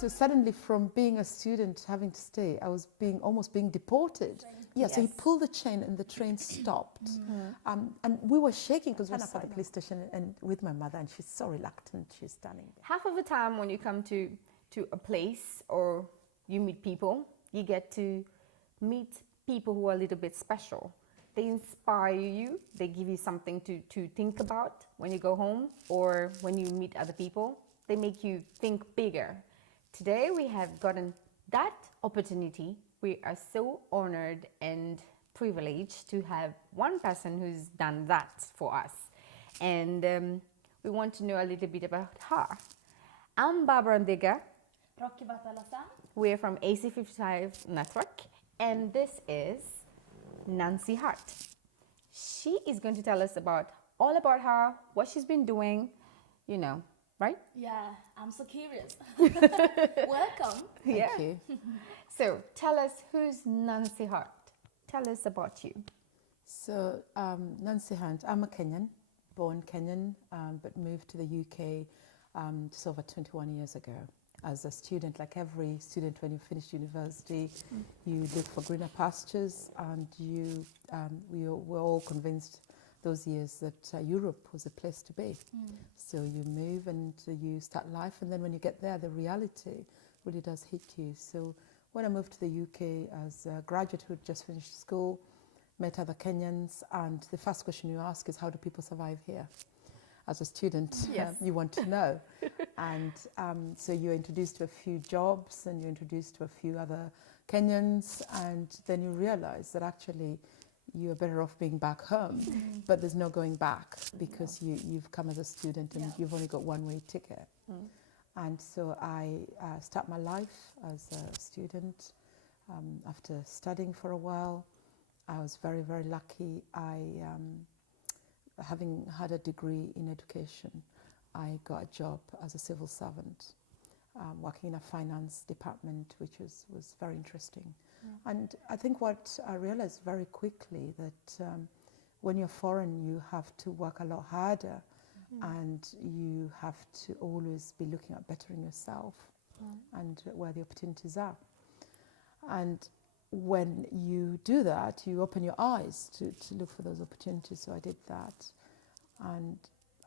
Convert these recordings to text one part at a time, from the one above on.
So suddenly, from being a student having to stay, I was almost being deported. Yeah, so he pulled the chain and the train stopped. And we were shaking because we went up at the police station and with my mother, and she's so reluctant, she's standing there. Half of the time when you come to a place or you meet people, you get to meet people who are a little bit special. They inspire you, they give you something to think about when you go home or when you meet other people. They make you think bigger. Today we have gotten that opportunity. We are so honored and privileged to have one person who's done that for us. And we want to know a little bit about her. I'm Barbara Ndiga. We're from AC55 Network, and this is Nancy Hart. She is going to tell us all about her, what she's been doing, right? Yeah, I'm so curious. Welcome. Thank you. So tell us, who's Nancy Hart? Tell us about you. So Nancy Hart, I'm a Kenyan, born Kenyan, but moved to the UK just over 21 years ago. As a student, like every student when you finish university, you look for greener pastures, and we were all convinced those years that Europe was a place to be. So you move and you start life, and then when you get there, the reality really does hit you. So when I moved to the UK as a graduate who had just finished school, met other Kenyans, and the first question you ask is, how do people survive here? As a student, yes. You want to know. And so you're introduced to a few jobs, and you're introduced to a few other Kenyans, and then you realize that actually you're better off being back home, but there's no going back because you've come as a student and you've only got one-way ticket. And so I start my life as a student. After studying for a while, I was very, very lucky. Having had a degree in education, I got a job as a civil servant, working in a finance department, which was very interesting. And I think what I realized very quickly that when you're foreign, you have to work a lot harder, and you have to always be looking at bettering yourself and where the opportunities are. And when you do that, you open your eyes to look for those opportunities. So I did that, and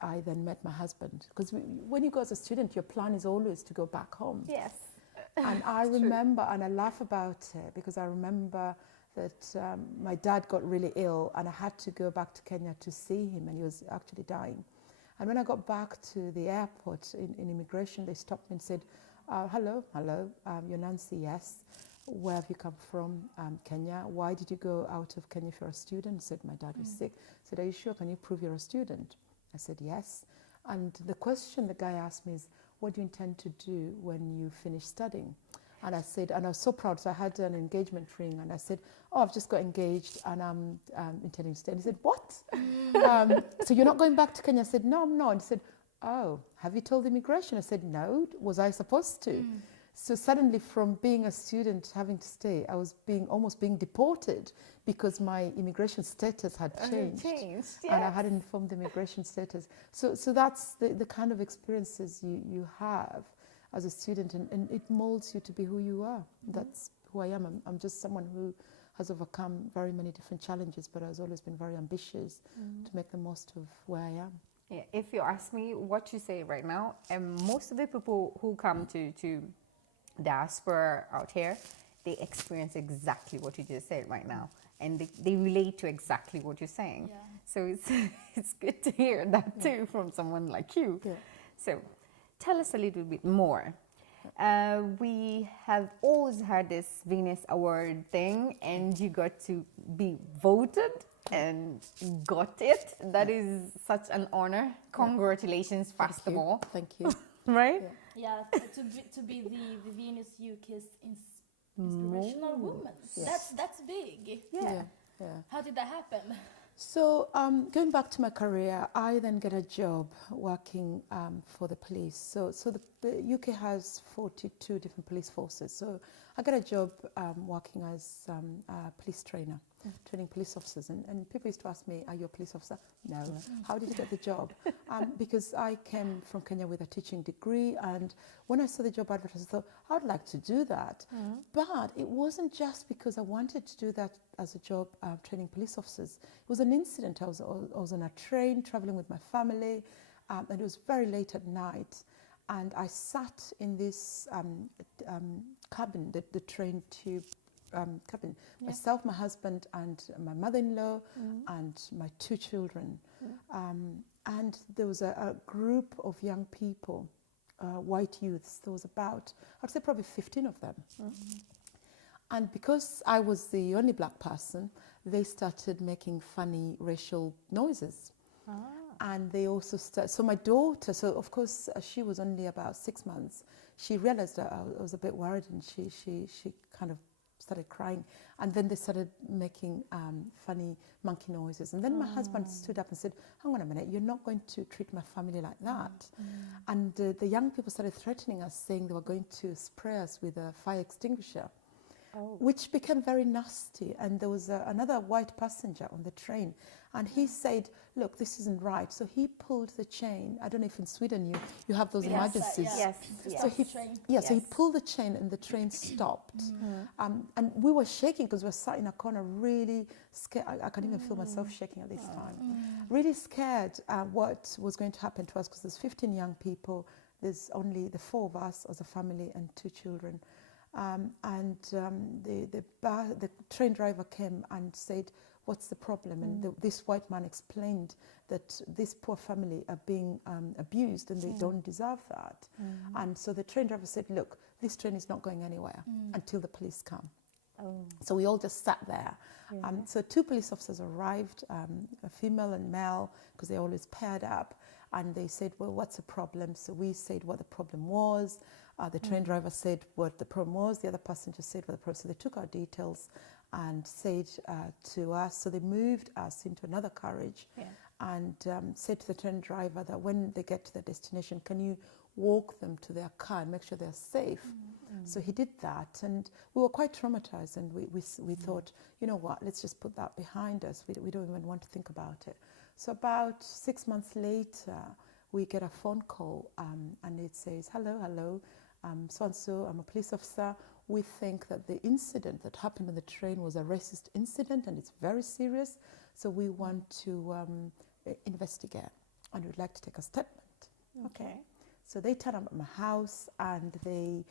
I then met my husband, because when you go as a student, your plan is always to go back home. Yes. And I remember, and I laugh about it, because I remember that my dad got really ill, and I had to go back to Kenya to see him, and he was actually dying. And when I got back to the airport in immigration, they stopped me and said, hello, you're Nancy, yes. Where have you come from? Kenya. Why did you go out of Kenya if you're a student? I said, my dad was sick. I said, are you sure? Can you prove you're a student? I said, yes. And the question the guy asked me is, what do you intend to do when you finish studying? And I said, and I was so proud, so I had an engagement ring, and I said, oh, I've just got engaged, and I'm intending to stay. And he said, what? So you're not going back to Kenya? I said, no, I'm not. And he said, oh, have you told immigration? I said, no. Was I supposed to? So suddenly, from being a student having to stay, I was almost being deported because my immigration status had changed. Yes. And I hadn't informed the immigration status. So that's the kind of experiences you have as a student, and it molds you to be who you are. That's who I am. I'm just someone who has overcome very many different challenges, but has always been very ambitious to make the most of where I am. Yeah, if you ask me what you say right now, and most of the people who come to diaspora out here, they experience exactly what you just said right now, and they relate to exactly what you're saying. Yeah. So it's good to hear that too from someone like you. Yeah. So tell us a little bit more. We have always had this Venus Award thing, and you got to be voted and got it. That is such an honor. Congratulations, first of all. Thank you. Right? Yeah, to be the Venus UK's inspirational woman. Yes. That's big. Yeah. How did that happen? So going back to my career, I then get a job working for the police. So the UK has 42 different police forces. So I got a job working as a police trainer. training police officers. And people used to ask me, are you a police officer? No. How did you get the job? Because I came from Kenya with a teaching degree, and when I saw the job advertised, I thought, I would like to do that. But it wasn't just because I wanted to do that as a job, training police officers. It was an incident. I was on a train traveling with my family, and it was very late at night. And I sat in this cabin, the train tube cabin, myself, my husband, and my mother-in-law, and my 2 children. And there was a group of young people, white youths. There was about, I'd say probably 15 of them. And because I was the only black person, they started making funny racial noises. And they also so my daughter, so of course she was only about 6 months. She realized that I was a bit worried, and she kind of started crying. And then they started making funny monkey noises. And then my husband stood up and said, hang on a minute, you're not going to treat my family like that. And the young people started threatening us, saying they were going to spray us with a fire extinguisher. Which became very nasty. And there was another white passenger on the train, and he said, look, this isn't right. So he pulled the chain. I don't know if in Sweden you have those emergencies. So he pulled the chain, and the train stopped. And we were shaking because we were sat in a corner, really scared. I can't even feel myself shaking at this time. Really scared what was going to happen to us, because there's 15 young people. There's only the 4 of us as a family and 2 children. The train driver came and said, what's the problem? And this white man explained that this poor family are being abused, and they don't deserve that. And so the train driver said, look, this train is not going anywhere until the police come. So we all just sat there. So 2 police officers arrived, a female and male, because they're always paired up. And they said, well, what's the problem? So we said what the problem was. The train driver said what the problem was. The other passenger said what the problem was. So they took our details and said to us, so they moved us into another carriage and said to the train driver that when they get to their destination, can you walk them to their car and make sure they're safe? So he did that, and we were quite traumatized, and we thought, you know what, let's just put that behind us. We don't even want to think about it. So about 6 months later, we get a phone call, and it says, hello, so-and-so, I'm a police officer. We think that the incident that happened on the train was a racist incident, and it's very serious. So we want to investigate, and we'd like to take a statement. Okay. So they turn up at my house, and they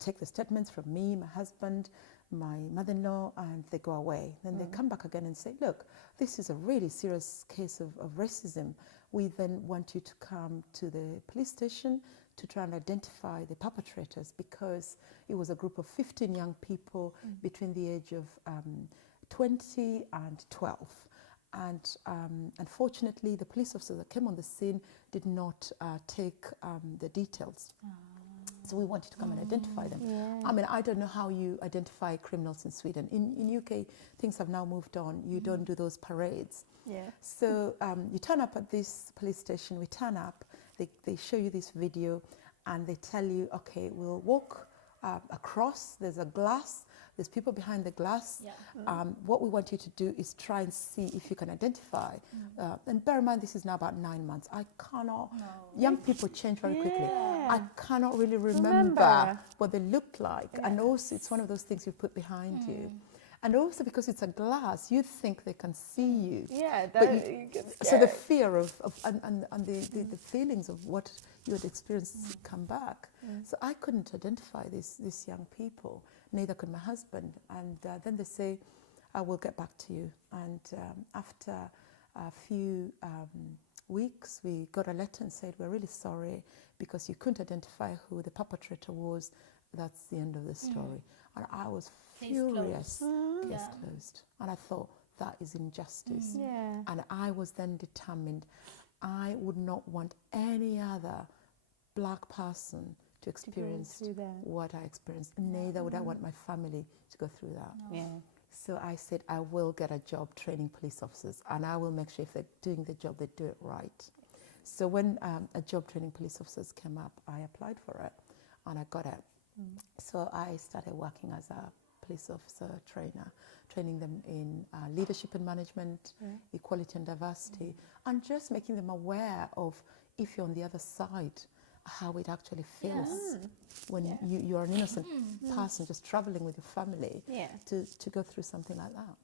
take the statements from me, my husband, my mother-in-law, and they go away. Then they come back again and say, look, this is a really serious case of racism. We then want you to come to the police station to try and identify the perpetrators, because it was a group of 15 young people between the age of 20 and 12. And unfortunately, the police officer that came on the scene did not take the details. So we wanted to come and identify them. I mean, I don't know how you identify criminals in Sweden. In UK, things have now moved on. You don't do those parades. So you turn up at this police station, we turn up, they show you this video, and they tell you, okay, we'll walk across, there's a glass, there's people behind the glass. What we want you to do is try and see if you can identify. And bear in mind, this is now about 9 months. I cannot, young people change very quickly. I cannot really remember what they looked like. And also, it's one of those things you put behind you. And also, because it's a glass, you think they can see you. So the fear of and the feelings of what you had experienced come back. So I couldn't identify these young people, neither could my husband. And then they say, I will get back to you. And after a few weeks, we got a letter and said, we're really sorry because you couldn't identify who the perpetrator was. That's the end of the story. And I was furious. Case closed. And I thought, that is injustice. And I was then determined I would not want any other black person to experience what I experienced. Neither would I want my family to go through that. So I said, I will get a job training police officers, and I will make sure if they're doing the job, they do it right. So when a job training police officers came up, I applied for it, and I got it. So I started working as a police officer trainer, training them in leadership and management, equality and diversity, and just making them aware of, if you're on the other side, how it actually feels when you are an innocent person just traveling with your family to go through something like that.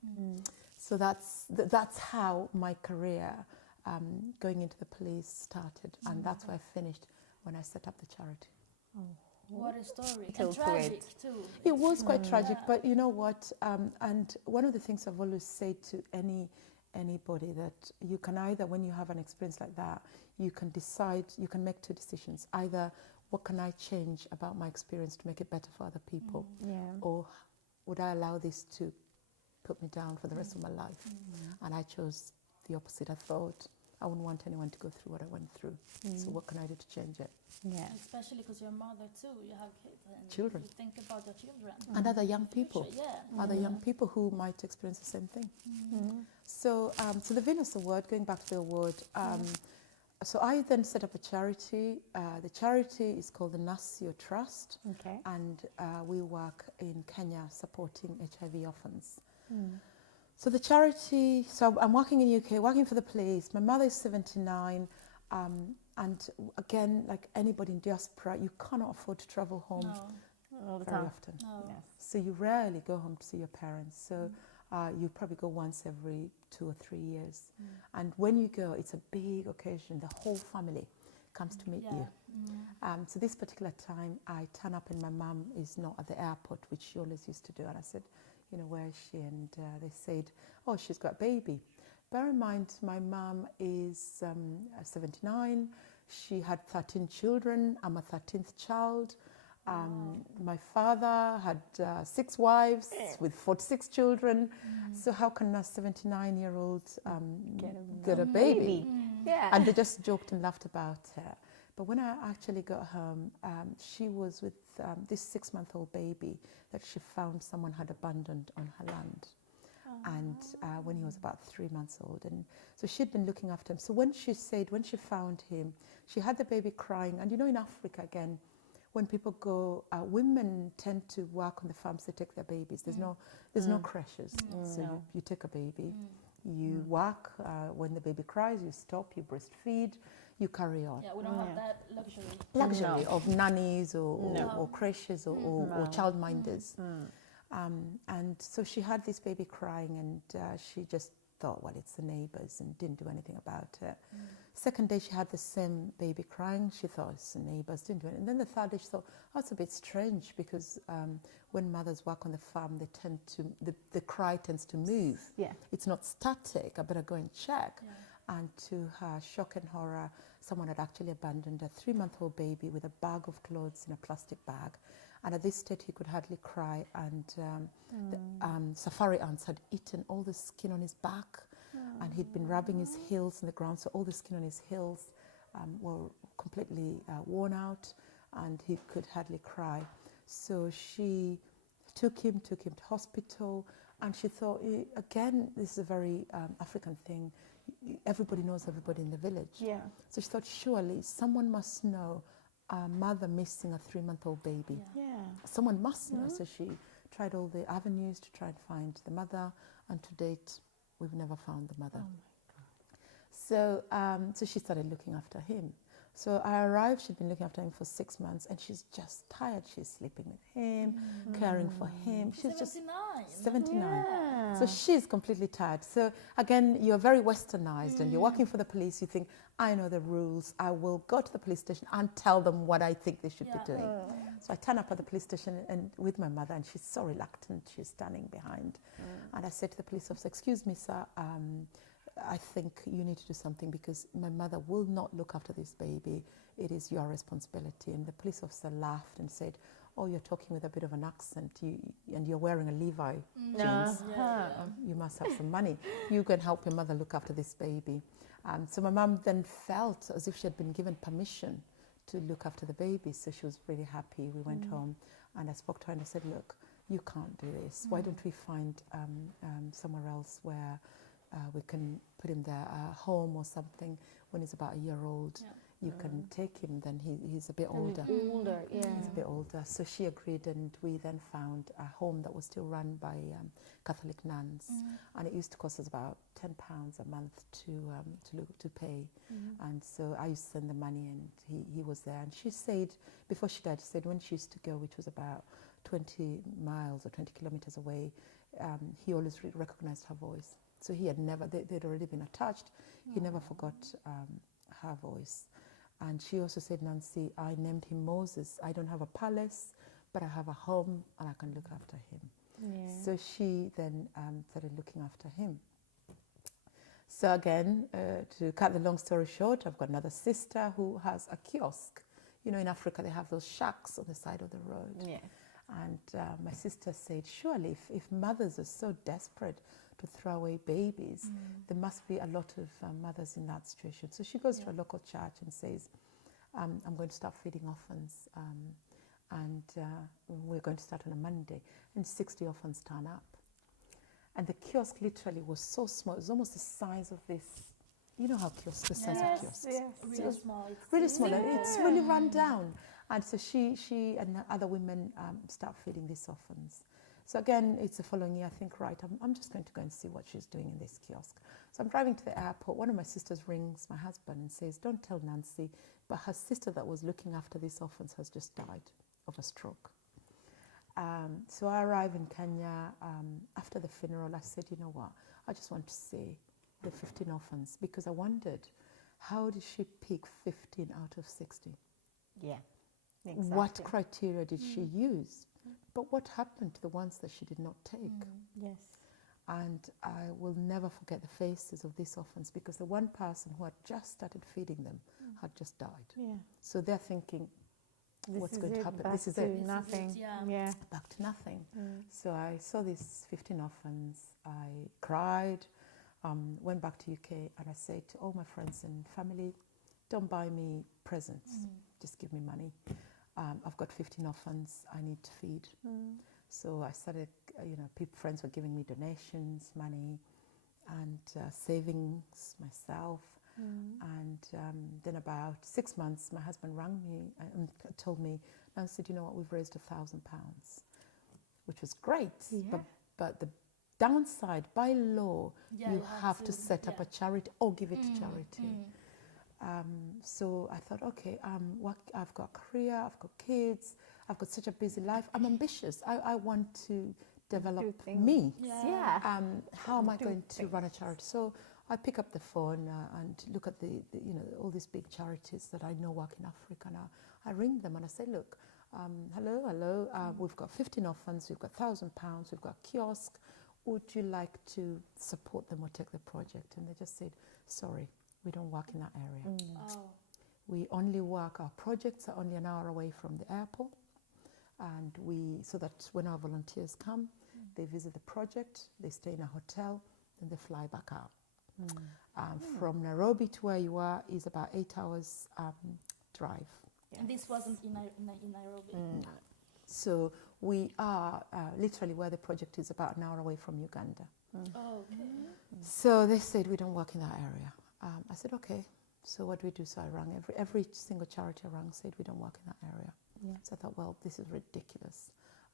So that's how my career going into the police started, and that's where I finished when I set up the charity. What a story. Till And to tragic it. too. It was quite tragic, but you know what? And one of the things I've always said to anybody, that you can either, when you have an experience like that, you can decide, you can make two decisions. Either, what can I change about my experience to make it better for other people? Or would I allow this to put me down for the rest of my life? And I chose the opposite. I thought, I wouldn't want anyone to go through what I went through. So what can I do to change it? Especially because you're a mother too. You have kids and Children. you think about your children. And other young people. Other young people who might experience the same thing. So, so the Venus Award, going back to the award, so I then set up a charity. The charity is called the Nasio Trust, and we work in Kenya supporting HIV orphans. So the charity, so I'm working in the UK, working for the police. My mother is 79, and again, like anybody in diaspora, you cannot afford to travel home very often. So you rarely go home to see your parents. So you probably go once every 2 or 3 years. And when you go, it's a big occasion. The whole family comes to meet you. So this particular time, I turn up and my mum is not at the airport, which she always used to do. And I said, you know, where is she? And they said, oh, she's got a baby. Bear in mind, my mum is 79. She had 13 children. I'm a 13th child. My father had 6 wives with 46 children. So how can a 79-year-old get a baby? And they just joked and laughed about her. But when I actually got home, she was with this 6-month-old baby that she found someone had abandoned on her land. And when he was about 3 months old. And so she'd been looking after him. So when she said, when she found him, she had the baby crying. And you know, in Africa, again, when people go, women tend to work on the farms, they take their babies. There's no creches. So you take a baby, you work. When the baby cries, you stop, you breastfeed, you carry on. Yeah, we don't have that luxury. Luxury of nannies or creches or childminders. And so she had this baby crying, and she just thought, well, it's the neighbours, and didn't do anything about it. Second day, she had the same baby crying. She thought, it's the neighbours, didn't do it. And then the third day, she thought, oh, it's a bit strange, because when mothers work on the farm, they tend to, the cry tends to move. It's not static. I better go and check. And to her shock and horror, someone had actually abandoned a 3-month-old baby with a bag of clothes in a plastic bag. And at this stage, he could hardly cry. And the safari ants had eaten all the skin on his back. And he'd been rubbing his heels in the ground. So all the skin on his heels were completely worn out. And he could hardly cry. So she took him to hospital. And she thought, again, this is a very African thing. Everybody knows everybody in the village. So she thought, surely someone must know a mother missing a 3-month-old baby. Someone must know. So she tried all the avenues to try and find the mother, and to date, we've never found the mother. So, so she started looking after him. So I arrived, she'd been looking after him for 6 months, and she's just tired. She's sleeping with him, caring for him. She's 79. just 79. So she's completely tired. So again, you're very westernized and you're working for the police. You think, I know the rules. I will go to the police station and tell them what I think they should be doing. So I turn up at the police station and with my mother, and she's so reluctant. She's standing behind. And I said to the police officer, excuse me, sir, I think you need to do something, because my mother will not look after this baby. It is your responsibility. And the police officer laughed and said, oh, you're talking with a bit of an accent, and you're wearing a Levi jeans. You must have some money. You can help your mother look after this baby. So my mum then felt as if she had been given permission to look after the baby. So she was really happy. We went home, and I spoke to her and I said, look, you can't do this. Why don't we find somewhere else where we can put him there, a home or something, when he's about a year old. you can take him, then he's a bit older. Older, yeah. He's a bit older. So she agreed, and we then found a home that was still run by Catholic nuns, and it used to cost us about £10 a month to pay. And so I used to send the money, and he was there. And she said, before she died, she said when she used to go, which was about 20 miles or 20 kilometers away, he always recognized her voice. So he had never, they'd already been attached. He never forgot her voice. And she also said, Nancy, I named him Moses. I don't have a palace, but I have a home and I can look after him. Yeah. So she then started looking after him. So again, to cut the long story short, I've got another sister who has a kiosk. You know, in Africa, they have those shacks on the side of the road. Yeah. And my sister said, surely if mothers are so desperate to throw away babies, there must be a lot of mothers in that situation. So she goes to a local church and says, I'm going to start feeding orphans, and we're going to start on a Monday. And 60 orphans turn up. And the kiosk literally was so small. It was almost the size of this. You know how kiosks, the size of kiosks. Really small. Really small, and it's really run down. And so she and other women start feeding these orphans. So again, it's the following year. I think, right, I'm just going to go and see what she's doing in this kiosk. So I'm driving to the airport. One of my sisters rings my husband and says, don't tell Nancy, but her sister that was looking after these orphans has just died of a stroke. So I arrive in Kenya. After the funeral, I said, you know what, I just want to see the 15 orphans, because I wondered, how did she pick 15 out of 60? Yeah. Exactly. What criteria did she use? But what happened to the ones that she did not take? Yes. And I will never forget the faces of these orphans, because the one person who had just started feeding them had just died. Yeah. So they're thinking, what's going to happen? Back This is to it. nothing. Yeah. Back to nothing. So I saw these 15 orphans. I cried, went back to UK, and I said to all my friends and family, don't buy me presents, just give me money. I've got 15 orphans I need to feed. So I started, friends were giving me donations, money, and savings myself. And then about 6 months, my husband rang me and told me, Nancy, do you know what, we've raised £1,000, which was great. Yeah. But the downside, by law, you have to set up a charity or give it to charity. So I thought, okay, I've got a career, I've got kids, I've got such a busy life. I'm ambitious. I want to develop me. Yeah. How am I going to run a charity? So I pick up the phone and look at the all these big charities that I know work in Africa. And I ring them and I say, look, hello, we've got 15 orphans, we've got £1,000, we've got a kiosk. Would you like to support them or take the project? And they just said, sorry, we don't work in that area. We only work, our projects are only an hour away from the airport. And so that when our volunteers come, they visit the project, they stay in a hotel, then they fly back out. From Nairobi to where you are is about 8 hours drive. And this wasn't in Nairobi. So we are literally where the project is, about an hour away from Uganda. Oh, okay. So they said, we don't work in that area. I said, okay, so what do we do? So I rang every single charity I rang said, we don't work in that area. Yeah. So I thought, well, this is ridiculous.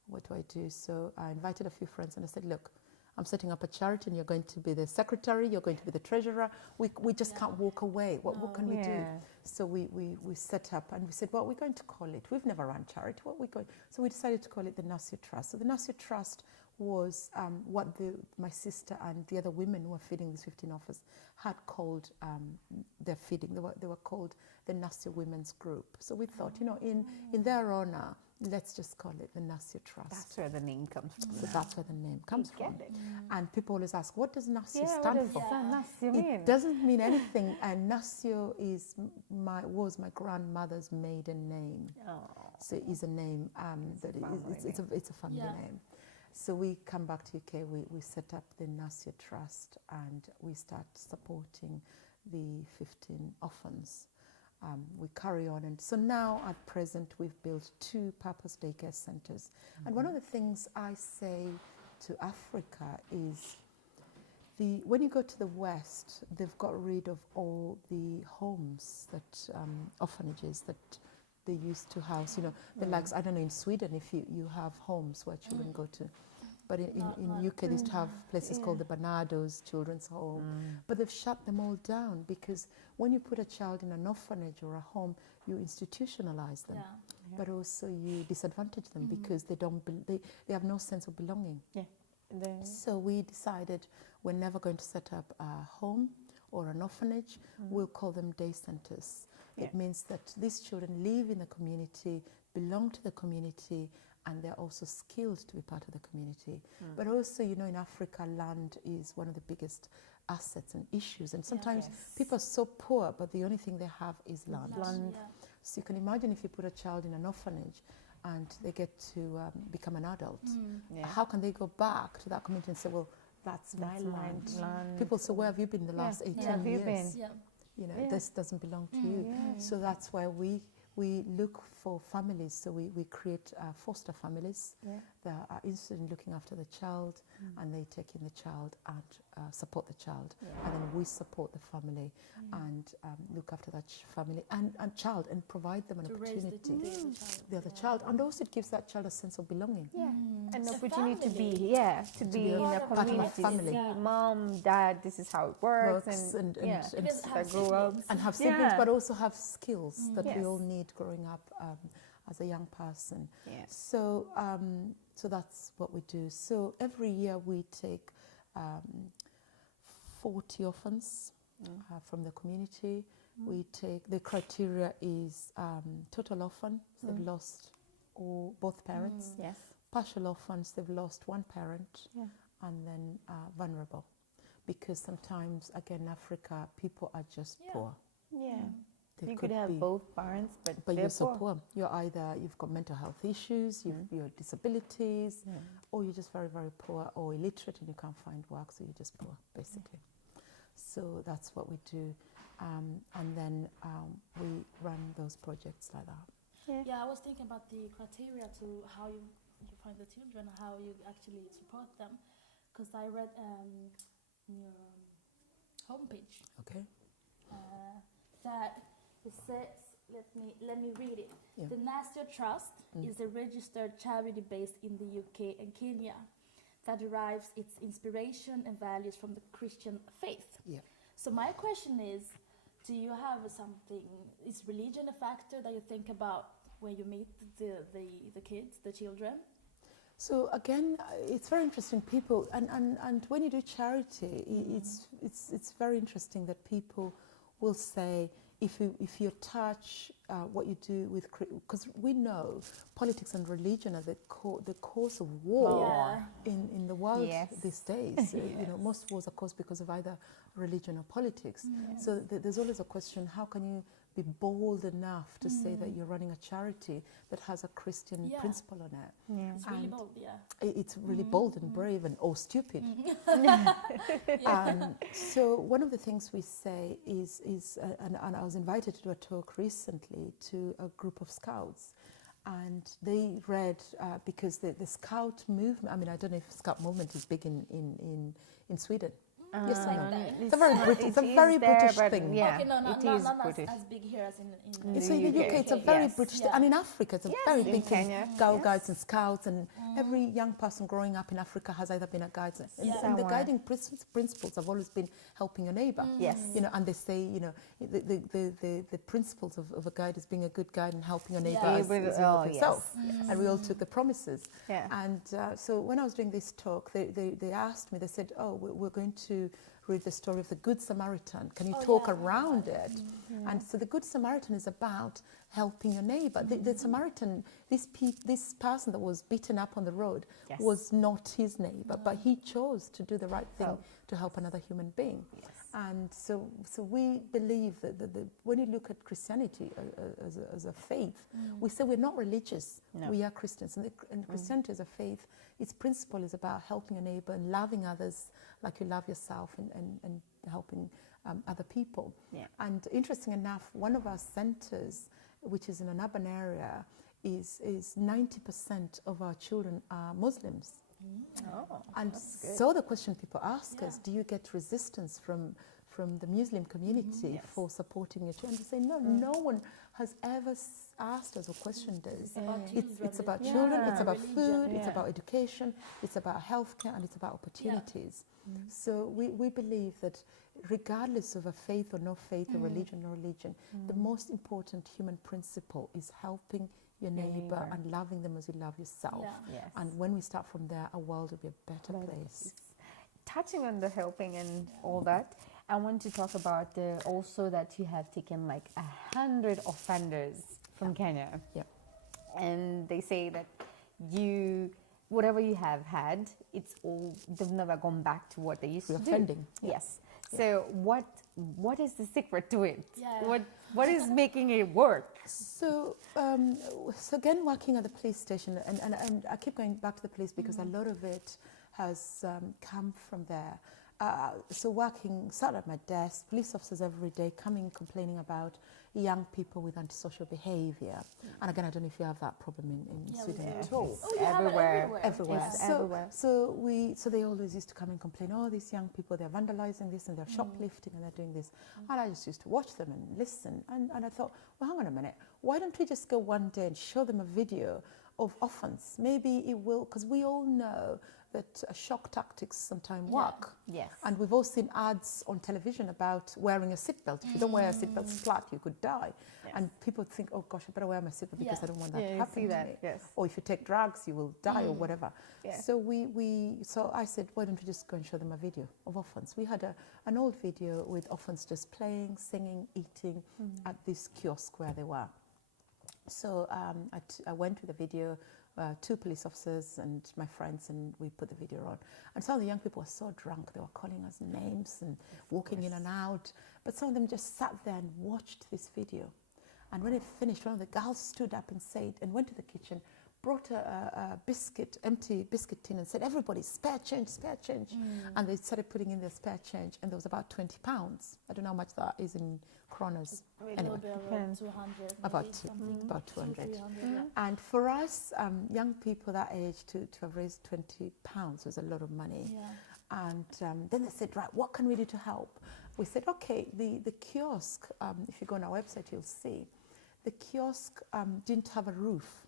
What do I do? So I invited a few friends and I said, look, I'm setting up a charity and you're going to be the secretary, you're going to be the treasurer. We just can't walk away. What can we do? So we set up and we said, what are we going to call it? We've never run charity. What are we going? So we decided to call it the Nasio Trust. So the Nasio Trust was what my sister and the other women who were feeding these 15 orphans had called their feeding. They were called the Nasio Women's Group. So we thought, in their honor, let's just call it the Nasio Trust. That's where the name comes from. So that's where the name comes from. Get it. And people always ask, what does Nasio What stand does for? Nasio mean? It doesn't mean anything. And Nasio was my grandmother's maiden name. Oh. So it is a name it's a family name. So we come back to UK, we set up the Nasio Trust and we start supporting the 15 orphans. We carry on, and so now at present we've built 2 purpose daycare centers. And one of the things I say to Africa is when you go to the West, they've got rid of all the homes that orphanages that they used to house. You know, the likes, I don't know, in Sweden, if you have homes where children go to. But in UK, they used to have places called the Barnados Children's Home. But they've shut them all down because when you put a child in an orphanage or a home, you institutionalize them. But also you disadvantage them because they have no sense of belonging. So we decided we're never going to set up a home or an orphanage. We'll call them day centers. It means that these children live in the community, belong to the community, and they're also skilled to be part of the community. But also, you know, in Africa, land is one of the biggest assets and issues. And sometimes people are so poor, but the only thing they have is land. So you can imagine if you put a child in an orphanage and they get to become an adult, how can they go back to that community and say, well, that's my land. People say, where have you been the last 18 years? You know, this doesn't belong to you. So that's why we look for families. So we create foster families that are interested in looking after the child, and they take in the child and support the child. And then we support the family and look after that family and child and provide them an opportunity. The other child. And also it gives that child a sense of belonging. An opportunity to be in a community. Family. See mom, dad, this is how it works and grow up. And have siblings, but also have skills that we all need growing up as a young person. So so that's what we do. So every year we take 40 orphans from the community. We take, the criteria is total orphan, so they've lost both parents. Partial orphans, they've lost one parent. And then vulnerable. Because sometimes, again, in Africa, people are just poor. They You could have both parents, but you're so poor. You're either, you've got mental health issues, you have disabilities, or you're just very, very poor, or illiterate and you can't find work, so you're just poor, basically. So that's what we do. And then we run those projects like that. Yeah, I was thinking about the criteria to how you find the children, how you actually support them. Because I read your homepage that it says, let me read it. The Nasio Trust is a registered charity based in the UK and Kenya that derives its inspiration and values from the Christian faith. So my question is, do you have something, is religion a factor that you think about when you meet the kids, the children? So again, it's very interesting. People and when you do charity, it's very interesting that people will say, if you touch what you do with, because we know politics and religion are the cause of war in the world these days. You know, most wars are caused because of either religion or politics. So there's always a question: how can you be bold enough to say that you're running a charity that has a Christian principle on it? It's really bold, It's really bold and brave and stupid. So one of the things we say is and I was invited to do a talk recently to a group of scouts, and they read because the scout movement, I mean, I don't know if scout movement is big in Sweden. Yes or no? It's a very British thing. Yeah, okay, not British. As big here as in so in the UK, it's a very British thing. And in Africa, it's a very big thing. Girl Guides and Scouts, and every young person growing up in Africa has either been a guide. And the guiding principles have always been helping your neighbour. You know, and they say, you know, the principles of a guide is being a good guide and helping your neighbour as yourself. And we all took the promises. And so when I was doing this talk, they asked me, they said, oh, we're going to read the story of the Good Samaritan. Can you talk around it? And so the Good Samaritan is about helping your neighbor. The Samaritan, this person that was beaten up on the road was not his neighbor, but he chose to do the right thing to help another human being. And so we believe that when you look at Christianity as a faith, we say we're not religious. We are Christians. And Christianity as a faith, its principle is about helping a neighbor and loving others like you love yourself, and helping other people. And interesting enough, one of our centers, which is in an urban area, is 90% of our children are Muslims. Oh, And that's good. so the question people ask Yeah. us, do you get resistance from the Muslim community Yes. for supporting your children? And we say, no, no one has ever asked us or questioned us. It's about Yeah. children. It's about Yeah. children, it's about religion. food, it's Yeah. about education, it's about healthcare, and it's about opportunities. So we believe that regardless of a faith or no faith, a religion or religion, the most important human principle is helping your neighbor neighbor. and loving them as you love yourself. Yeah. Yes. And when we start from there, our world will be a better place. Touching on the helping and all that, I want to talk about also that you have taken like 100 offenders from Kenya. Yeah. And they say that you, whatever you have had, it's all, they've never gone back to what they used to do. Reoffending. Yeah. Yes. So what is the secret to it? Yeah. What is making it work? So, so again, working at the police station, and I keep going back to the police because a lot of it has come from there. So working, sat at my desk, police officers every day coming complaining about young people with antisocial behaviour. And again, I don't know if you have that problem in Yeah, we Sweden do. at all. Oh, you have it Everywhere. Everywhere. It's So, everywhere. so they always used to come and complain, oh, these young people, they're vandalizing this and they're shoplifting and they're doing this. And I just used to watch them and listen. And I thought, well, hang on a minute. Why don't we just go one day and show them a video of offence? Maybe it will, because we all know that shock tactics sometimes work. Yes. And we've all seen ads on television about wearing a seatbelt. If you don't wear a seatbelt flat, you could die. Yes. And people think, oh gosh, I better wear my seatbelt because Yeah. I don't want that Yeah, to you happen see to that, me. yes. Or if you take drugs, you will die or whatever. Yeah. So so I said, why don't we just go and show them a video of orphans? We had an old video with orphans just playing, singing, eating at this kiosk where they were. So I went with the video, 2 police officers and my friends, and we put the video on. And some of the young people were so drunk, they were calling us names and walking in and out. But some of them just sat there and watched this video. And when it finished, one of the girls stood up and said, and went to the kitchen, brought a biscuit, empty biscuit tin, and said, everybody, spare change, spare change. And they started putting in their spare change, and there was about £20. I don't know how much that is in kronas. A Anyway. little bit over 200. About maybe, two- something. about 200. 300, yeah. And for us, young people that age, to have raised £20 was a lot of money. Yeah. And then they said, right, what can we do to help? We said, okay, the kiosk, if you go on our website, you'll see, the kiosk didn't have a roof.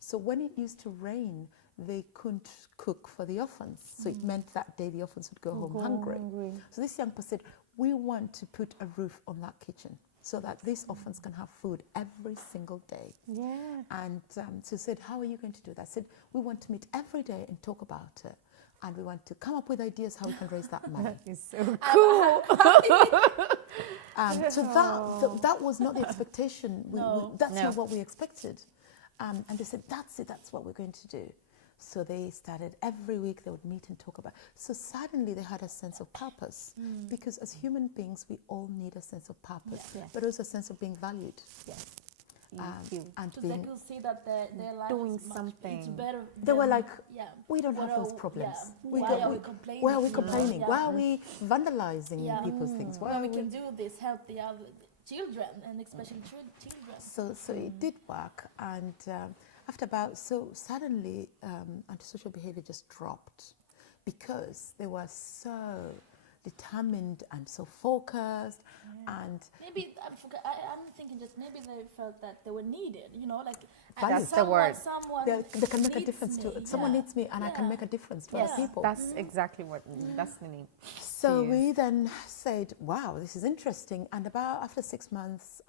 So when it used to rain, they couldn't cook for the orphans. So it meant that day the orphans would go home hungry. So this young person said, we want to put a roof on that kitchen so that these orphans can have food every single day. Yeah. And so said, how are you going to do that? I said, we want to meet every day and talk about it. And we want to come up with ideas how we can raise that money. It's so cool. So that was not the expectation. That's No. not what we expected. And they said, that's it, that's what we're going to do. So they started, every week they would meet and talk about. So suddenly they had a sense of purpose. Because as human beings, we all need a sense of purpose, Yes. but also a sense of being valued. Yes. And So they being, could see that their life Doing is much, something. It's better. they were than- like, yeah. we don't have What those are- problems. yeah. We Why don't- are we complaining? Why are we you know? complaining? Yeah. Why are we vandalizing Yeah. people's things? Why When are we we can do this, help the other children, and especially children. So it did work, and after about, so suddenly antisocial behavior just dropped because they were so determined and so focused, and Maybe I'm thinking just maybe they felt that they were needed. You know, like That's the word. Someone they can make a needs difference to me. it. Someone Yeah. needs me, and I can Yeah. make a difference for Yes, other people. that's exactly what, that's the name. So to we then said, wow, this is interesting. And about after 6 months,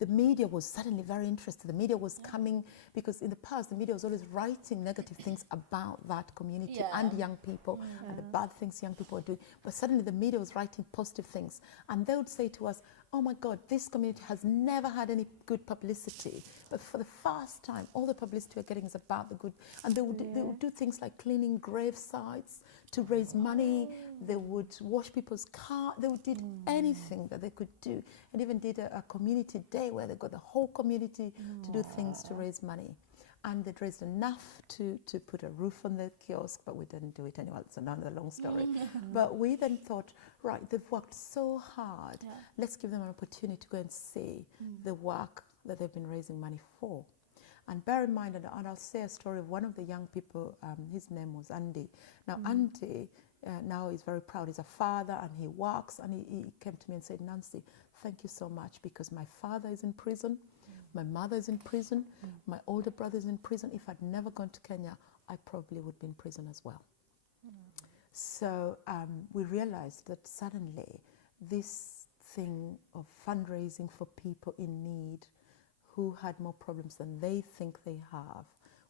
the media was suddenly very interested. The media was coming, because in the past, the media was always writing negative things about that community Yeah. and young people and the bad things young people were doing. But suddenly the media was writing positive things. And they would say to us, oh my God, this community has never had any good publicity. But for the first time, all the publicity we're getting is about the good. And they would do things like cleaning grave sites to raise money. They would wash people's car. They would did anything that they could do. And even did a community day where they got the whole community to do things to raise money. And they'd raised enough to put a roof on the kiosk, but we didn't do it anyway. It's another long story. But we then thought, right, they've worked so hard. Let's give them an opportunity to go and see the work that they've been raising money for. And bear in mind, and I'll say a story of one of the young people, his name was Andy. Now, Andy now is very proud. He's a father and he works, and he came to me and said, Nancy, thank you so much, because my father is in prison, my mother is in prison, my older brother is in prison. If I'd never gone to Kenya, I probably would be in prison as well. So we realized that suddenly this thing of fundraising for people in need who had more problems than they think they have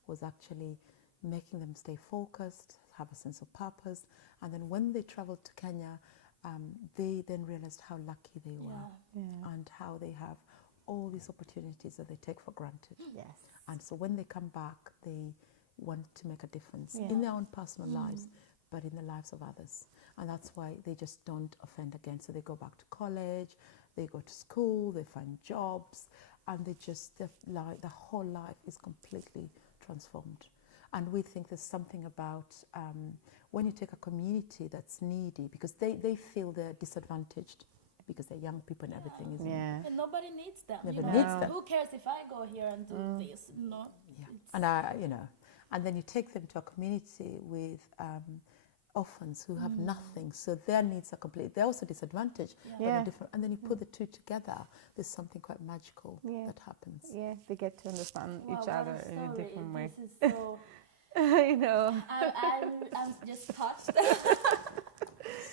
was actually making them stay focused, have a sense of purpose. And then when they traveled to Kenya, they then realized how lucky they were and how they have all these opportunities that they take for granted. Yes. And so when they come back, they want to make a difference in their own personal lives, but in the lives of others. And that's why they just don't offend again. So they go back to college, they go to school, they find jobs, and they just, the whole life is completely transformed. And we think there's something about when you take a community that's needy, because they feel they're disadvantaged because they're young people and everything, isn't it? And nobody needs them. Nobody needs them. Who cares if I go here and do this? No. Yeah. And and then you take them to a community with orphans who have nothing, so their needs are complete. They're also disadvantaged, but they're different. And then you put the two together, there's something quite magical that happens. Yeah, they get to understand each other in a different way. This is so... You know. I'm just touched.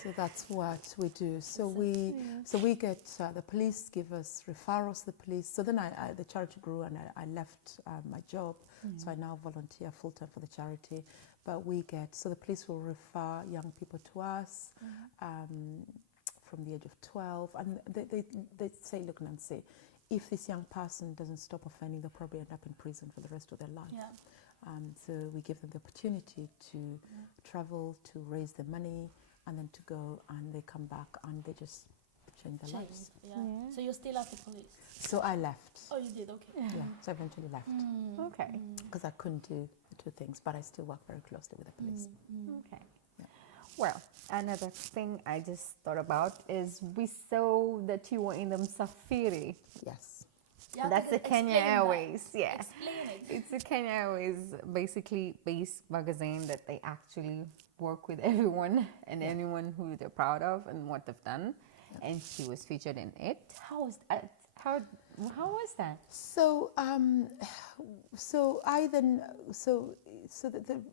So that's what we do. So we get the police give us referrals to the police. So then the charity grew, and I left my job. So I now volunteer full time for the charity. But so the police will refer young people to us from the age of 12, and they say, look, Nancy, if this young person doesn't stop offending, they'll probably end up in prison for the rest of their life. Yeah. So we give them the opportunity to travel, to raise the money, and then to go, and they come back and they just change their lives. Yeah. So you're still at the police? So I left. Oh, you did? Okay. Yeah, so I eventually left. Okay. Because I couldn't do the two things, but I still work very closely with the police. Okay. Yeah. Well, another thing I just thought about is we saw that you were in the Msafiri. Yes. Yeah, That's the Kenya Airways. Yeah. Explain it. It's the Kenya Airways basically based magazine that they actually work with everyone and anyone who they're proud of and what they've done. And she was featured in it. How was that? How was that? So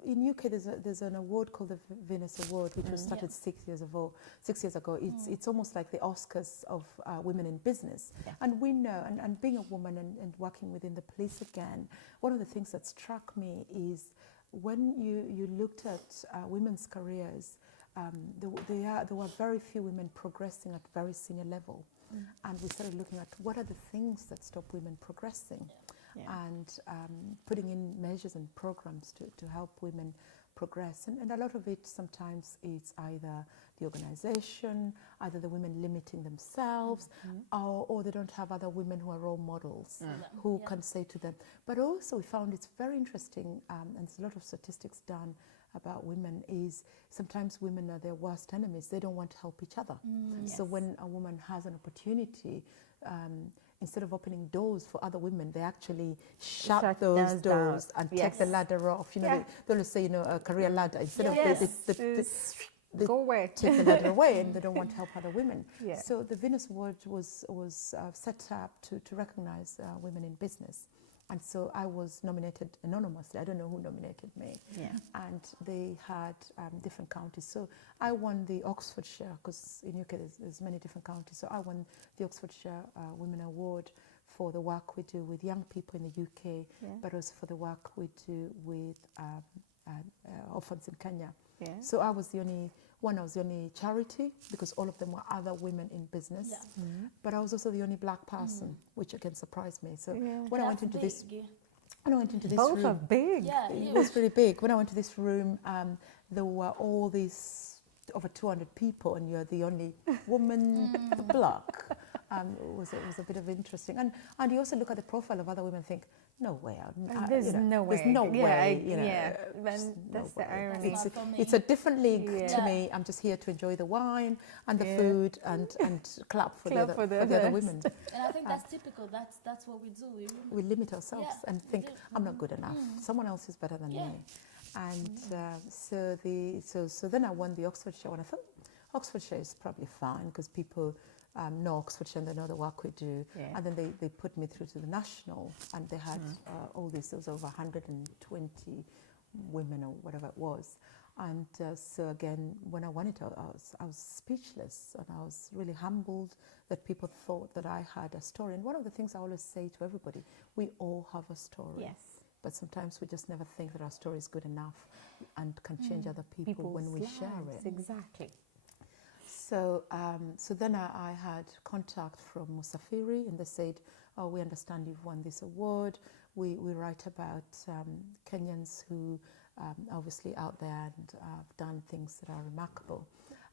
in UK there's an award called the Venus Award, which was started 6 years ago. 6 years ago, it's almost like the Oscars of women in business. Yeah. And we know, and being a woman and working within the police again, one of the things that struck me is when you looked at women's careers, there were very few women progressing at very senior level. And we started looking at what are the things that stop women progressing, and putting in measures and programs to help women progress. And a lot of it sometimes is either the organization, either the women limiting themselves, or they don't have other women who are role models who can say to them. But also we found it's very interesting, and there's a lot of statistics done about women, is sometimes women are their worst enemies. They don't want to help each other. So when a woman has an opportunity, instead of opening doors for other women, they actually shut those doors and take the ladder off. You know, they always say, a career ladder. Instead of they go away, take the ladder away, and they don't want to help other women. Yeah. So the Venus Award was set up to recognize women in business. And so I was nominated anonymously. I don't know who nominated me. Yeah. And they had different counties. So I won the Oxfordshire, because in UK there's many different counties. So I won the Oxfordshire Women Award for the work we do with young people in the UK, but also for the work we do with orphans in Kenya. Yeah. So I was the only charity, because all of them were other women in business. Yeah. But I was also the only black person, which again surprised me. So when I went into this both room, are big. Yeah, it was really big. When I went to this room, there were all these over 200 people, and you're the only woman, black, it was a bit of interesting. And you also look at the profile of other women and think, no way. There's you know, no way. There's no way. You know, then that's no the way. irony. That's not for me. It's a different league to Yeah. me. I'm just here to enjoy the wine and the food and clap for the other women. And I think that's typical. That's what we do. We limit ourselves Yeah, and we think, do. I'm not good enough. Someone else is better than Yeah. me. And so then I won the Oxfordshire one. I thought Oxfordshire is probably fine because people know Oxfordshire and they know the work we do. Yeah. And then they put me through to the national, and they had all this. There was over 120 women or whatever it was. And so again, when I won it, I was speechless, and I was really humbled that people thought that I had a story. And one of the things I always say to everybody, we all have a story. Yes. But sometimes we just never think that our story is good enough and can change other people when we share it. Exactly. So, so then I had contact from Musafiri, and they said, "Oh, we understand you've won this award. We write about Kenyans who obviously out there and have done things that are remarkable,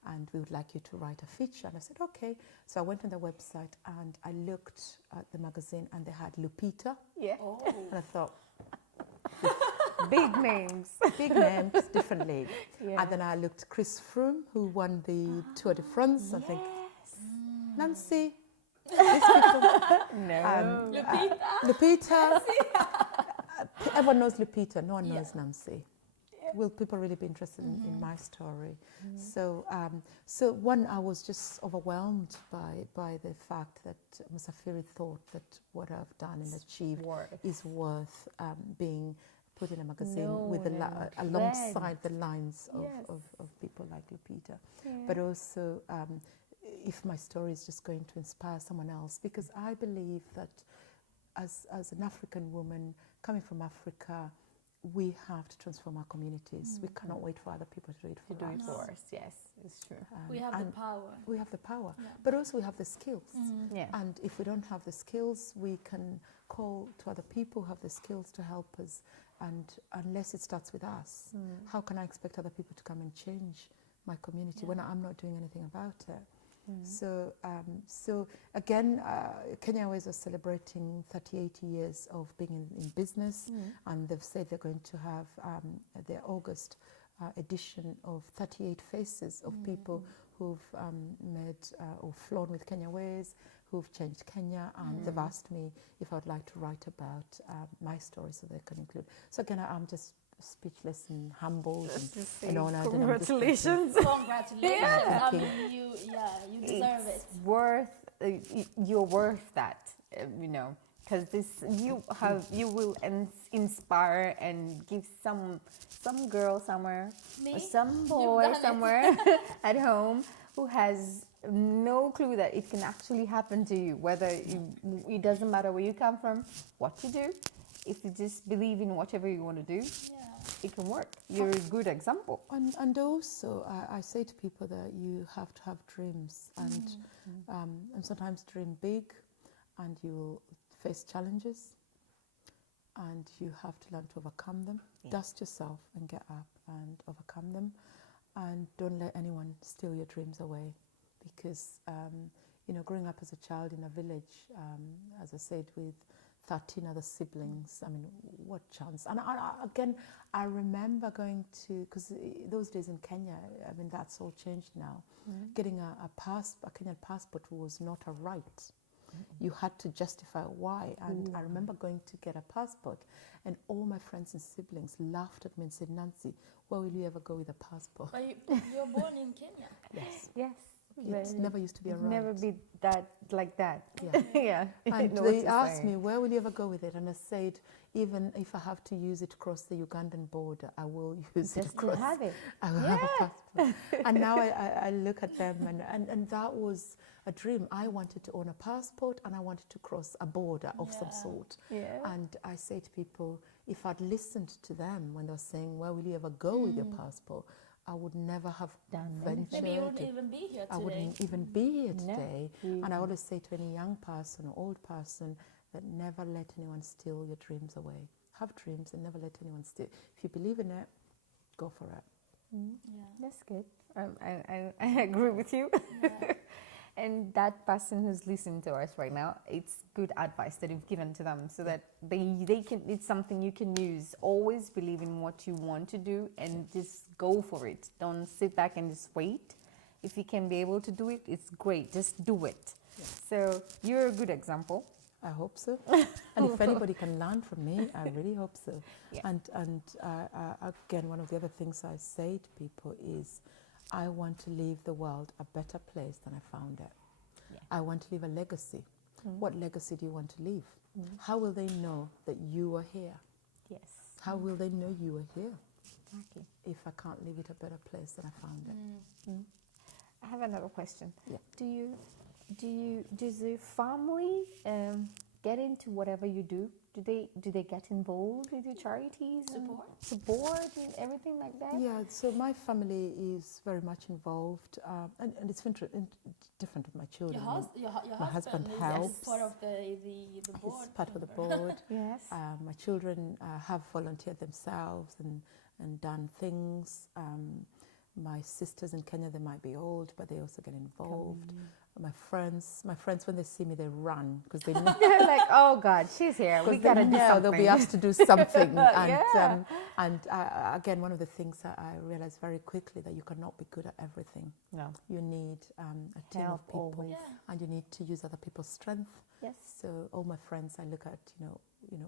and we would like you to write a feature." And I said, "Okay." So I went on the website and I looked at the magazine, and they had Lupita, Yeah. Oh. and I thought, Big names. big names, different league. Yeah. And then I looked at Chris Froome, who won the Tour de France. I think, Nancy, these people, No. Lupita. Lupita. Everyone knows Lupita. No one knows Nancy. Will people really be interested in my story? So, so one, I was just overwhelmed by the fact that Musafiri thought that what I've done and achieved is worth being put in a magazine with alongside the lines of people like Lupita. But also, if my story is just going to inspire someone else, because I believe that as an African woman coming from Africa, we have to transform our communities. We cannot wait for other people to do it for us. Yes, it's true. We have the power. We have the power, Yeah. but also we have the skills. Yeah. And if we don't have the skills, we can call to other people who have the skills to help us. And unless it starts with us, how can I expect other people to come and change my community when I'm not doing anything about it? So, so again, Kenya Airways are celebrating 38 years of being in business, and they've said they're going to have their August edition of 38 faces of people who've made or flown with Kenya Airways, who've changed Kenya, and they've asked me if I would like to write about my story so they can include. So again, I'm just speechless and humbled and honored. Congratulations. Congratulations. I mean, you deserve it. You're worth that, you know, because you will inspire and give some girl somewhere, or some boy somewhere at home who has no clue that it can actually happen to you. Whether it doesn't matter where you come from, what you do. If you just believe in whatever you want to do, it can work. You're a good example. And also, I say to people that you have to have dreams, and sometimes dream big, and you'll face challenges, and you have to learn to overcome them. Dust yourself and get up and overcome them, and don't let anyone steal your dreams away, because you know, growing up as a child in a village, as I said, with 13 other siblings, I mean, what chance? And I remember going to, because those days in Kenya, I mean, that's all changed now. Getting a Kenyan passport was not a right. You had to justify why. And I remember going to get a passport, and all my friends and siblings laughed at me and said, "Nancy, where will you ever go with a passport?" But you're born in Kenya. Yes. Yes. It never used to be a right. Never be that like that. Yeah. Yeah. And Know what they you're asked saying. me, where will you ever go with it? And I said, even if I have to use it across the Ugandan border, I will use it Just to across. have it. I will have a passport. And now I look at them, and that was a dream. I wanted to own a passport, and I wanted to cross a border of some sort. Yeah. And I say to people, if I'd listened to them when they were saying, where will you ever go with your passport? I would never have ventured. Maybe you wouldn't even be here today. I wouldn't even be here No. today. And I always say to any young person or old person that never let anyone steal your dreams away. Have dreams and never let anyone steal. If you believe in it, go for it. Yeah. That's good. I agree with you. And that person who's listening to us right now, it's good advice that you've given to them so that they can, it's something you can use. Always believe in what you want to do and just go for it. Don't sit back and just wait. If you can be able to do it, it's great. Just do it. Yeah. So you're a good example. I hope so. And if anybody can learn from me, I really hope so. Yeah. And again, one of the other things I say to people is, I want to leave the world a better place than I found it. Yeah. I want to leave a legacy. What legacy do you want to leave? How will they know that you are here? Yes. How will they know you are here Exactly. if I can't leave it a better place than I found it? I have another question. Yeah. Does your family get into whatever you do? Do they get involved with your charities? Support and everything like that? Yeah, so my family is very much involved, and it's different with my children. Your My husband is helps. part of the board. He's part of the board. Yes. My children have volunteered themselves and done things. My sisters in Kenya, they might be old, but they also get involved. My friends, when they see me, they run because they know. They're like, oh God, she's here. We gotta do something. They'll be asked to do something. Yeah. And again, one of the things that I realized very quickly that you cannot be good at everything. No. You need a team Help of people, always. Yeah. and you need to use other people's strength. Yes. So all my friends, I look at,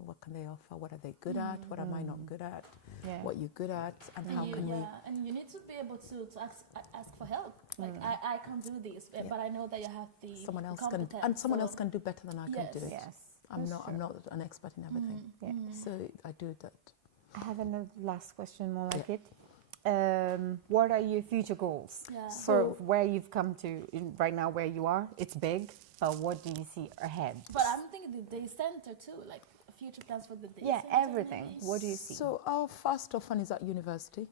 what can they offer? What are they good at? What am I not good at? Yeah. What you're good at? And how can we? And you need to be able to ask for help. Like I can't do this, but I know that you have the Someone else can, competence, and someone so- else can do better than I can do it. Yes. I'm That's not. true. I'm not an expert in everything. Yeah. So I do that. I have another last question more like it. What are your future goals Yeah. for where you've come to right now, where you are? It's big, but what do you see ahead? But I'm thinking the day center too, like future plans for the day Yeah, center. everything. maybe. What do you see? So our first orphan is at university.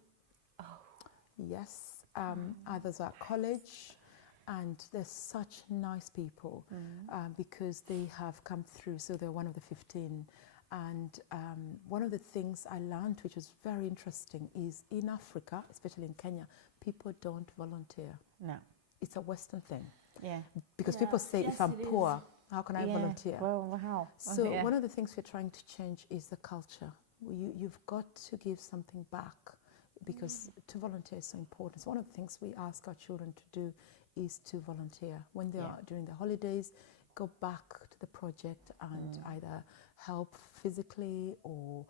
Yes. Others are at college. And they're such nice people because they have come through. So they're one of the 15. And one of the things I learned, which was very interesting, is in Africa, especially in Kenya, people don't volunteer. No. It's a Western thing. Yeah. Because Yeah. people say, Yes, if I'm it is. poor, how can I volunteer? Well, how? So Yeah. one of the things we're trying to change is the culture. You've got to give something back because to volunteer is so important. So one of the things we ask our children to do is to volunteer. When they are during the holidays, go back to the project and either help physically or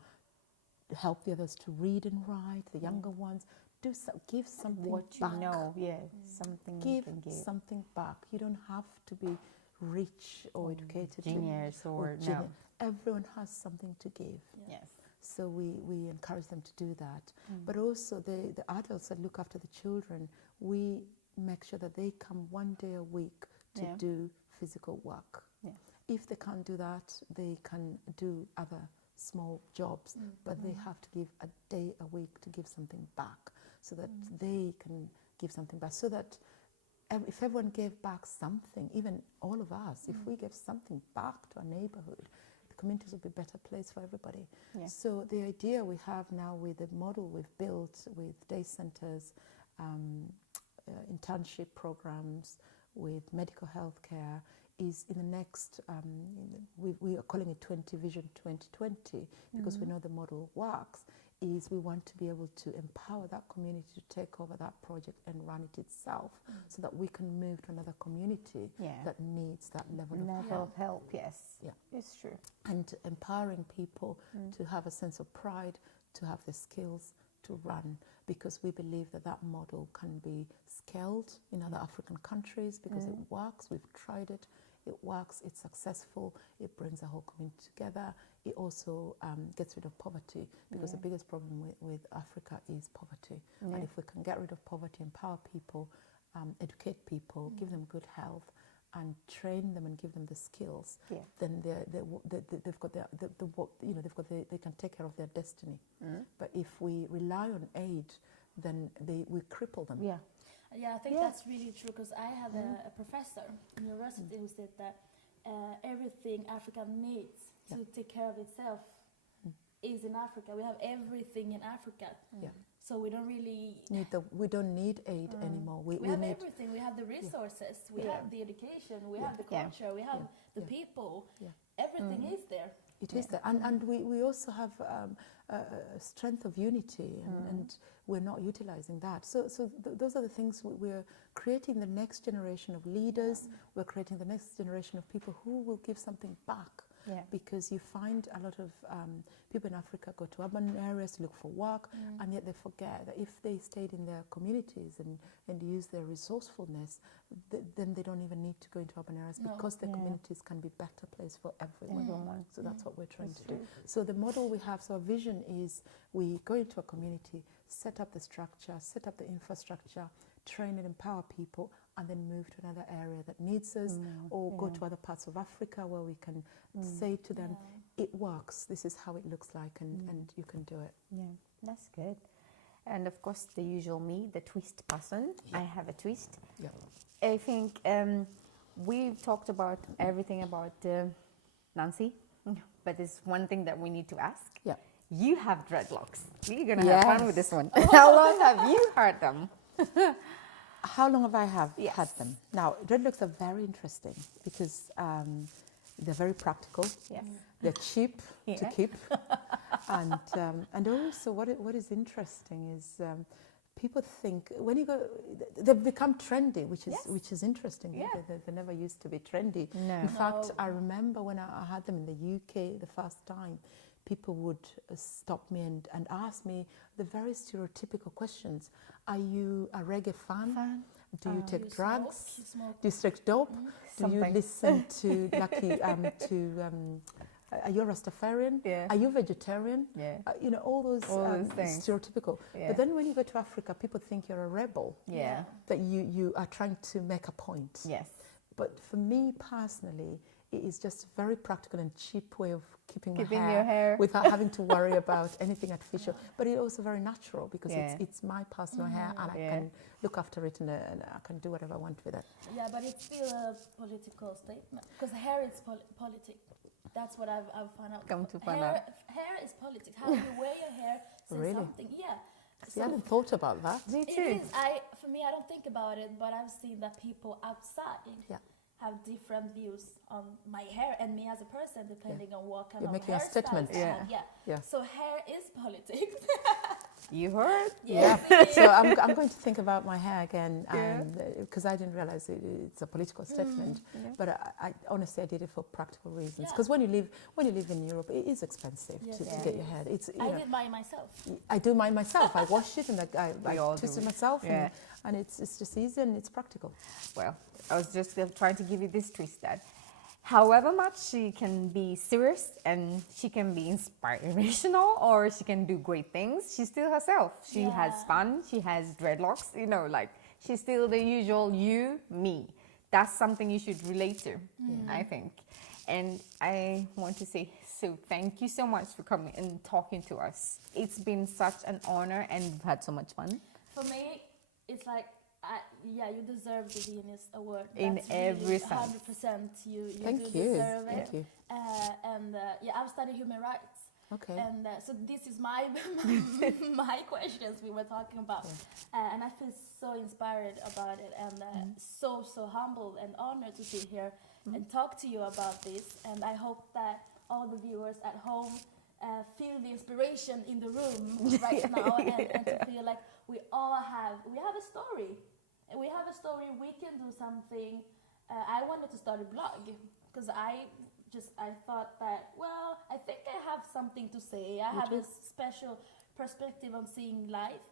help the others to read and write, the younger ones. Give something What you back. know, something you Give can give. something back. You don't have to be rich or educated. Genius or no. genius. Everyone has something to give. Yes. So we encourage them to do that. But also the adults that look after the children, we make sure that they come one day a week to do physical work. Yeah. If they can't do that, they can do other small jobs, but they have to give a day a week to give something back so that they can give something back. So that if everyone gave back something, even all of us, if we give something back to our neighborhood, the communities will be a better place for everybody. Yeah. So the idea we have now with the model we've built with day centers, internship programs, with medical health care, is in the next, we are calling it Vision 2020 because we know the model works, is we want to be able to empower that community to take over that project and run it itself so that we can move to another community that needs that level of help, yes. Yeah. It's true. and empowering people to have a sense of pride, to have the skills to run, because we believe that that model can be scaled in other African countries because it works. We've tried it. It works. It's successful. It brings the whole community together. It also gets rid of poverty because the biggest problem with Africa is poverty. And if we can get rid of poverty, empower people, educate people, give them good health, and train them and give them the skills, then they've got they can take care of their destiny. But if we rely on aid, then we cripple them. Yeah. Yeah, I think that's really true because I had a professor in university who said that everything Africa needs to take care of itself is in Africa. We have everything in Africa. So we don't really we don't need aid anymore. we have need everything. We have the resources. We have the education. We have the Yeah. culture. We have the people. Yeah. Everything is there. It is there, and we also have a strength of unity, and we're not utilizing that. So those are the things we're creating the next generation of leaders. We're creating the next generation of people who will give something back. Yeah. Because you find a lot of people in Africa go to urban areas to look for work, and yet they forget that if they stayed in their communities and use their resourcefulness, then they don't even need to go into urban areas, because their communities can be a better place for everyone. So that's what we're trying to do. So the model we have, so our vision is we go into a community, set up the structure, set up the infrastructure, train and empower people, and then move to another area that needs us, or go to other parts of Africa where we can say to them, it works, this is how it looks like, and you can do it. Yeah, that's good. And of course, the usual me, the twist person. I have a twist. Yeah. I think we've talked about everything about Nancy, but there's one thing that we need to ask. Yeah. You have dreadlocks. We're going to have fun with this one. How long have you had them? How long have I had them? Now, dreadlocks are very interesting because they're very practical. Yes. They're cheap to keep, and also what is interesting is people think when you go, they've become trendy, which is interesting. Yeah. They never used to be trendy. No. In fact, I remember when I had them in the UK the first time, people would stop me and ask me the very stereotypical questions. Are you a reggae fan? Do you take drugs? Do you take dope? Do you listen to are you a Rastafarian? Yeah. Are you vegetarian? Yeah. All those things. stereotypical. Yeah. But then when you go to Africa, people think you're a rebel. Yeah. That you are trying to make a point. Yes. But for me personally, it is just a very practical and cheap way of keeping your hair without having to worry about anything artificial. But it's also very natural because it's my personal hair, and I can look after it, and I can do whatever I want with it. Yeah, but it's still a political statement because hair is politics. That's what I've found out. Come to find out. Hair is politics. How you wear your hair says something. Yeah. See, I hadn't thought about that. Me too. It is. For me, I don't think about it, but I've seen that people outside have different views on my hair and me as a person, depending on what kind You're of making a hairstyle statement. I have. Yeah. So hair is politics. You heard? Yeah. So I'm going to think about my hair again, because I didn't realize it's a political statement. But I honestly I did it for practical reasons. Because when you live in Europe, it is expensive to get your hair. I did mine myself. I do mine myself. I wash it and I twist it myself, Yeah. and it's just easy and it's practical. Well, I was just trying to give you this twist that however much she can be serious and she can be inspirational or she can do great things, she's still herself. She has fun, she has dreadlocks, she's still the usual you, me. That's something you should relate to, I think. And I want to say, so thank you so much for coming and talking to us. It's been such an honor and we've had so much fun. For me, it's like, you deserve the Venus Award. In every sense. 100%. You Thank do you. deserve it. Thank you. I've studied human rights. Okay. And so this is my my questions we were talking about. And I feel so inspired about it, and so humbled and honored to sit here and talk to you about this. And I hope that all the viewers at home feel the inspiration in the room right now, and to feel like we have a story. And we have a story, we can do something. I wanted to start a blog because I thought that, well, I think I have something to say. I have a special perspective on seeing life.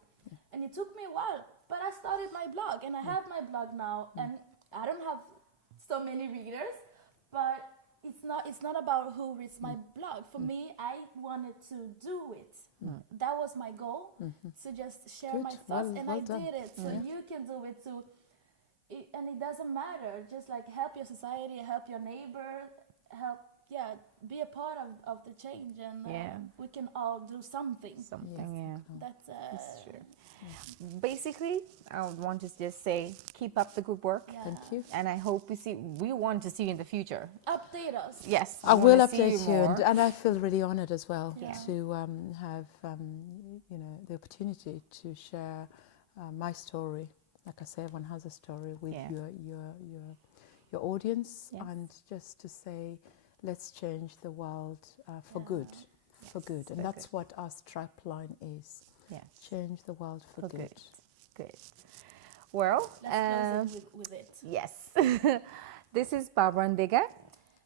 And it took me a while, but I started my blog, and I have my blog now, and I don't have so many readers, but it's not about who reads my blog. For me, I wanted to do it. That was my goal, to just share my thoughts, and I did it. So you can do it too. And it doesn't matter. Just like help your society, help your neighbor, be a part of the change, and we can all do something. That's That's true. Basically, I would want to just say, keep up the good work. Yeah. Thank you. And I hope we want to see you in the future. Update us. Yes, I we will wanna see update you, more. and I feel really honoured as well Yeah. to have you know, the opportunity to share my story. Like I say, everyone has a story with Yeah. your audience, Yes. and just to say, let's change the world for Yeah. good, for good, and for that's good. what our strapline is. Yes, Change the world for for good. good. Well, Let's close it with it. yes. This is Barbara Ndega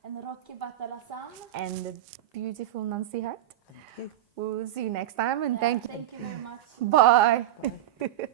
And Rocky Batalasam. and the beautiful Nancy Hart. Thank you. We'll see you next time, and Yeah, thank you. thank you very much. Bye. Bye.